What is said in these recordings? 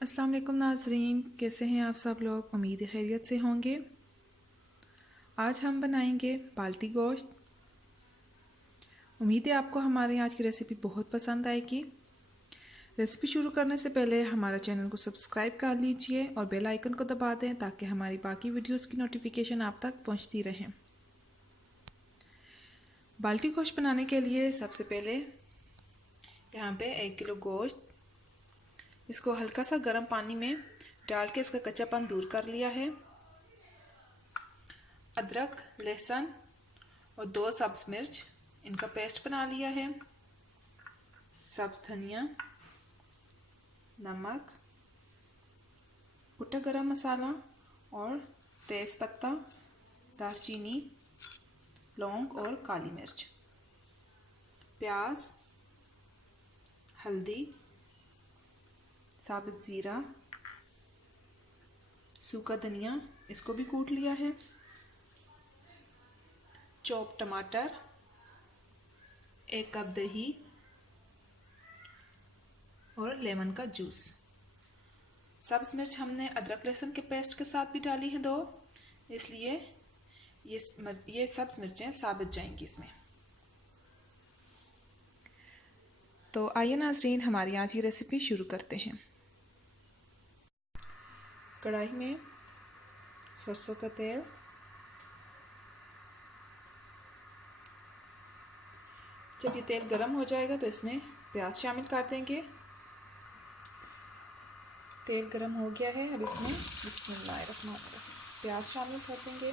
अस्सलाम वालेकुम नाज़रीन, कैसे हैं आप सब लोग। उम्मीद है खैरियत से होंगे। आज हम बनाएंगे बाल्टी गोश्त। उम्मीद है आपको हमारे आज की रेसिपी बहुत पसंद आएगी। रेसिपी शुरू करने से पहले हमारा चैनल को सब्सक्राइब कर लीजिए और बेल आइकन को दबा दें ताकि हमारी बाकी वीडियोस की नोटिफिकेशन आप तक पहुंचती रहे। बाल्टी गोश्त बनाने के लिए सबसे पहले यहाँ पे 1 किलो गोश्त, इसको हल्का सा गर्म पानी में डाल के इसका कच्चापन दूर कर लिया है। अदरक, लहसुन और 2 सब्ज मिर्च, इनका पेस्ट बना लिया है। सब्ज धनिया, नमक, कुटा गरम मसाला और तेज़ पत्ता, दालचीनी, लौंग और काली मिर्च, प्याज, हल्दी, साबुत ज़ीरा, सूखा धनिया, इसको भी कूट लिया है। चॉप टमाटर, 1 कप दही और लेमन का जूस। सब्ज मिर्च हमने अदरक लहसुन के पेस्ट के साथ भी डाली है 2, इसलिए ये सब्ज मिर्चें साबित जाएंगी इसमें। तो आइए नाज़रीन, हमारी आज की रेसिपी शुरू करते हैं। कढ़ाई में सरसों का तेल, जब ये तेल गर्म हो जाएगा तो इसमें प्याज शामिल कर देंगे। तेल गर्म हो गया है, अब इसमें बिस्मिल्लाहिर्रहमानिर्रहीम प्याज शामिल कर देंगे।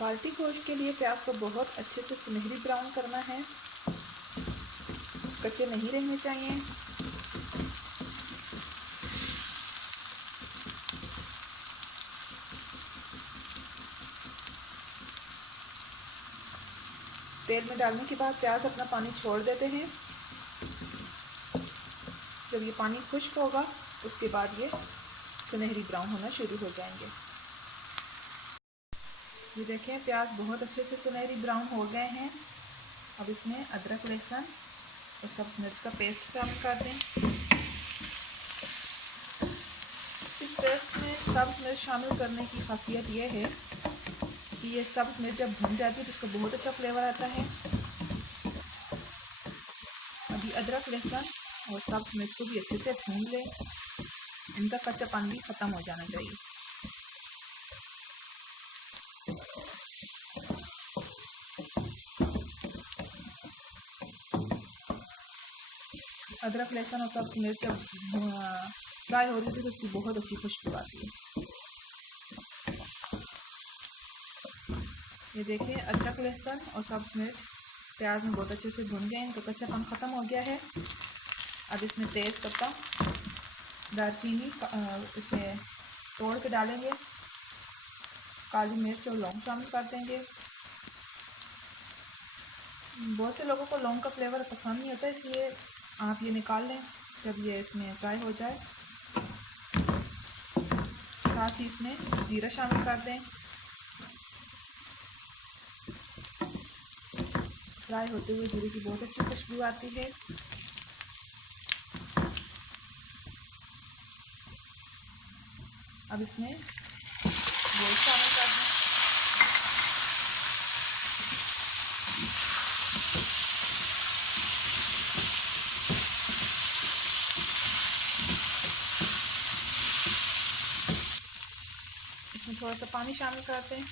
बाल्टी गोश्त के लिए प्याज को बहुत अच्छे से सुनहरी ब्राउन करना है, कच्चे नहीं रहने चाहिए। तेल में डालने के बाद प्याज अपना पानी छोड़ देते हैं। जब ये पानी खुश्क होगा उसके बाद ये सुनहरी ब्राउन होना शुरू हो जाएंगे। ये देखें, प्याज बहुत अच्छे से सुनहरी ब्राउन हो गए हैं। अब इसमें अदरक लहसुन और सब्ज मिर्च का पेस्ट शामिल कर दें। इस पेस्ट में सब्ज मिर्च शामिल करने की खासियत यह है कि ये सब्ज मिर्च जब भून जाती है तो उसका बहुत अच्छा फ्लेवर आता है। अभी अदरक लहसुन और सब्ज मिर्च को भी अच्छे से भून लें, इनका कच्चापन भी ख़त्म हो जाना चाहिए। अदरक लहसुन और सब्ज मिर्च जब फ्राई हो रही थी तो उसकी बहुत अच्छी खुशबू आती है। ये देखिए, अदरक लहसुन और सब्ज मिर्च प्याज में बहुत अच्छे से भुन गए हैं, तो कच्चापन ख़त्म हो गया है। अब इसमें तेज़ पत्ता, दालचीनी इसे तोड़ के डालेंगे, काली मिर्च और लौंग शामिल कर देंगे। बहुत से लोगों को लौंग का फ्लेवर पसंद नहीं होता, इसलिए आप ये निकाल लें जब ये इसमें फ्राई हो जाए। साथ ही इसमें ज़ीरा शामिल कर दें। फ्राई होते हुए ज़ीरे की बहुत अच्छी खुशबू आती है। अब इसमें गोश्त शामिल कर दें। इसमें थोड़ा सा पानी शामिल कर दें।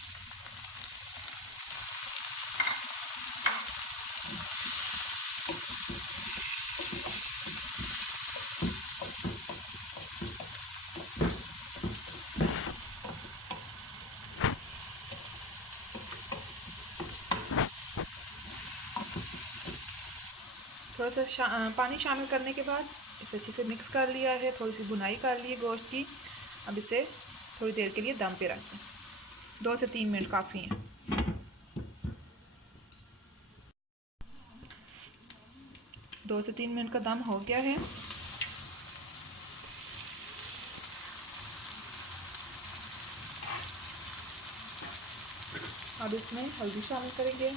थोड़ा सा पानी शामिल करने के बाद इसे अच्छे से मिक्स कर लिया है, थोड़ी सी भुनाई कर ली है गोश्त की। अब इसे थोड़ी देर के लिए दम पे रख दें, 2 से 3 मिनट काफ़ी हैं। 2 से 3 मिनट का दम हो गया है। अब इसमें हल्दी शामिल करेंगे,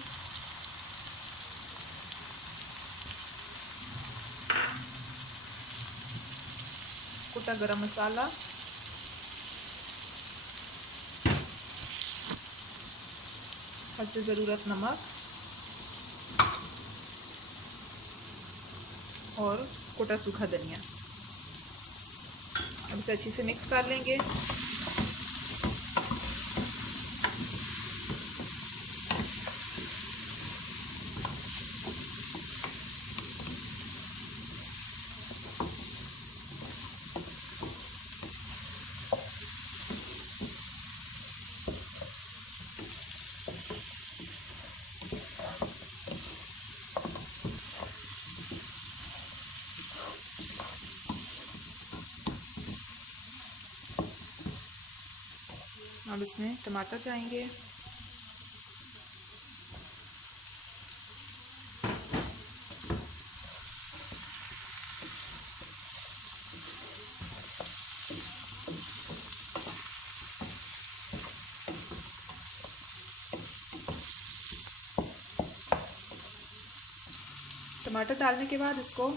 कुटा गरम मसाला, हस्बे ज़रूरत नमक और कुटा सूखा धनिया। अब इसे अच्छे से मिक्स कर लेंगे। अब इसमें टमाटर जाएंगे, टमाटर डालने के बाद इसको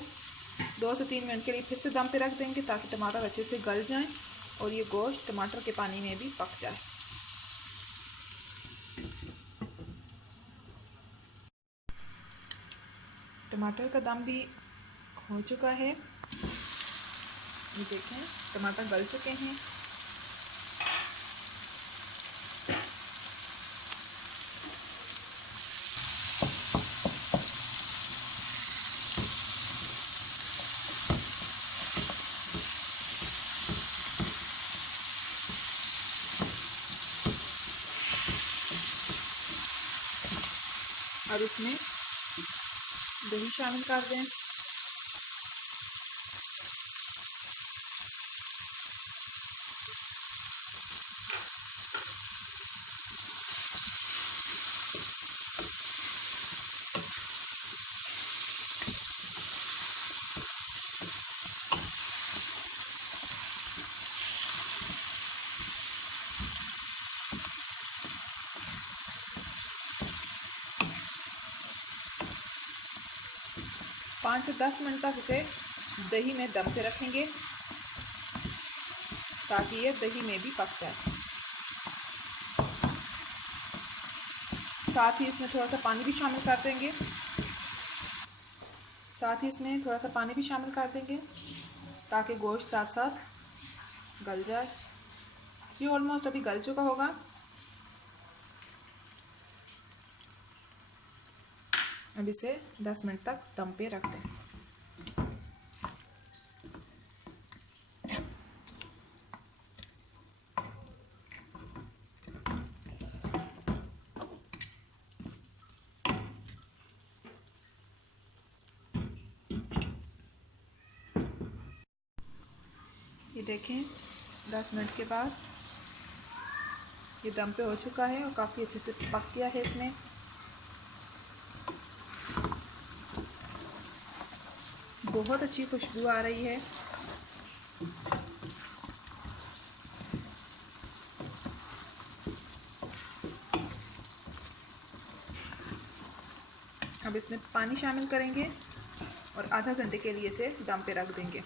2 से 3 मिनट के लिए फिर से दम पे रख देंगे ताकि टमाटर अच्छे से गल जाएं और ये गोश्त टमाटर के पानी में भी पक जाए। टमाटर का दम भी हो चुका है, ये देखें टमाटर गल चुके हैं। अब इसमें दही शामिल कर दें, पाँच से 10 मिनट तक इसे दही में दम पे रखेंगे ताकि ये दही में भी पक जाए। साथ ही इसमें थोड़ा सा पानी भी शामिल कर देंगे, ताकि गोश्त साथ साथ गल जाए। ये ऑलमोस्ट अभी गल चुका होगा। अब इसे 10 मिनट तक दम पे रख दें। ये देखें 10 मिनट के बाद ये दम पे हो चुका है और काफ़ी अच्छे से पक गया है। इसमें बहुत अच्छी खुशबू आ रही है। अब इसमें पानी शामिल करेंगे और आधा घंटे के लिए इसे दम पे रख देंगे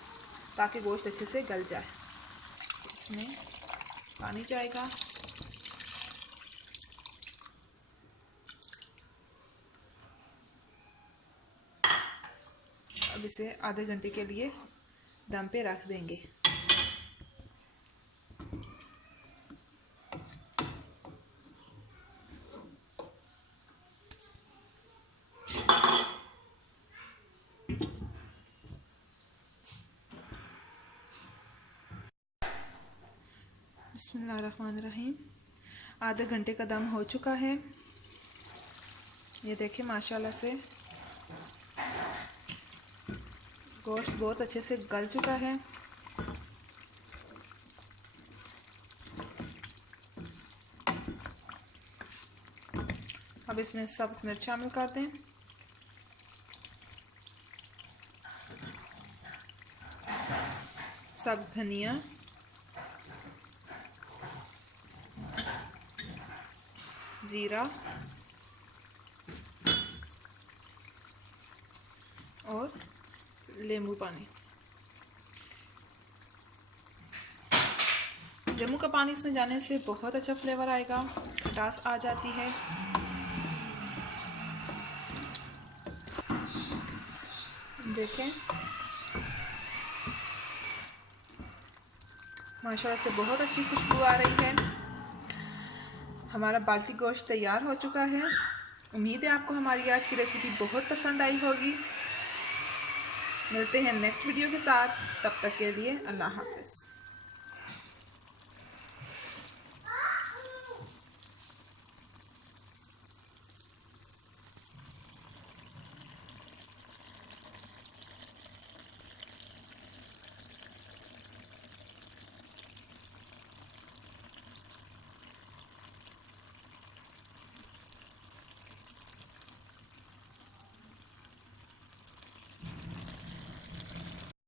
ताकि गोश्त अच्छे से गल जाए। इसमें पानी जाएगा, अब इसे आधे घंटे के लिए दम पे रख देंगे। बिस्मिल्लाहिर्रहमानिर्रहीम। आधे घंटे का दम हो चुका है। ये देखिए माशाल्लाह से गोश्त बहुत अच्छे से गल चुका है। अब इसमें सब्ज़ मिर्च शामिल कर दें, सब्ज़ धनिया, ज़ीरा और नींबू पानी। नींबू का पानी इसमें जाने से बहुत अच्छा फ्लेवर आएगा, खटास आ जाती है। देखें माशाल्लाह से बहुत अच्छी खुशबू आ रही है। हमारा बाल्टी गोश्त तैयार हो चुका है। उम्मीद है आपको हमारी आज की रेसिपी बहुत पसंद आई होगी। मिलते हैं नेक्स्ट वीडियो के साथ, तब तक के लिए अल्लाह हाफ़िज़।